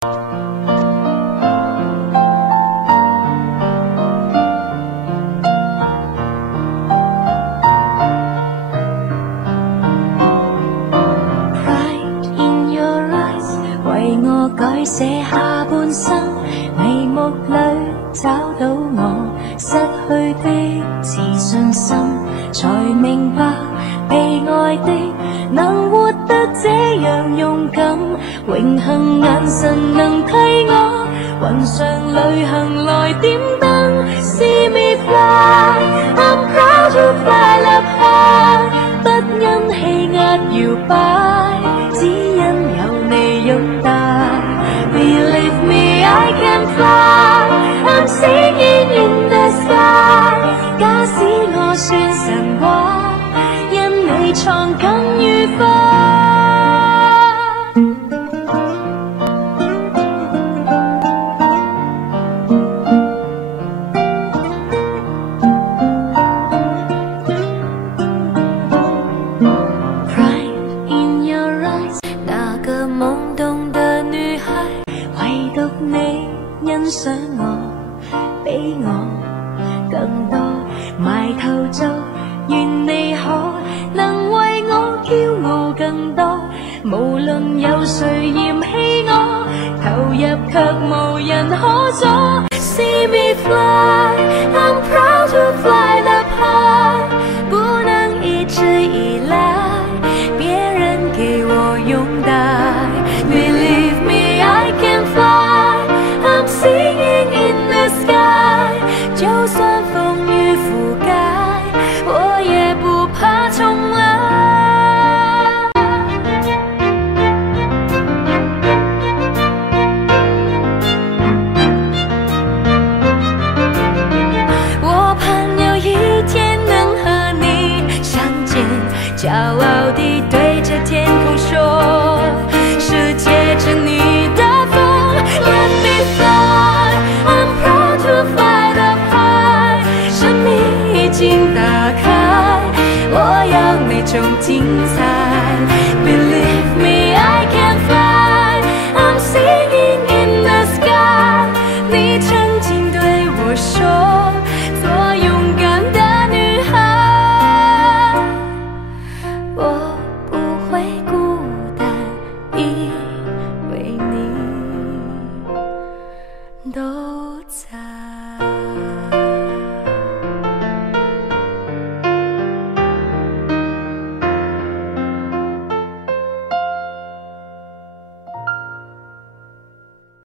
為我改寫下半生，眉目裏找到我失去的自信心，才明白被愛的能活得這樣勇敢，榮幸眼神能替我雲上旅行來點燈。See me fly, I'm proud to fly up high， 不因氣壓搖擺，只因有你擁戴。Believe me, I can fly, I'm singing in the sky。 假使我算神話，因你創更愉快。欣賞我，比我更多，埋頭做，願你可能為我驕傲更多。無論有誰嫌棄我，投入卻無人可阻。See me fly, I'm proud to fly up high， 不能一直依賴別人給我擁戴。Believe me, I can fly，I'm singing in the sky， 就算風雨覆蓋，我也不怕重來。我盼有一天能和你相見，驕傲地對着天空說，世界是你的風。Let me fly，I'm proud to fly up high， 生命已經打開，我要那種精彩。Believe me, I can fly，I'm singing in the sky。 你曾經對我說，做勇敢的女孩，我不會孤單，因為你都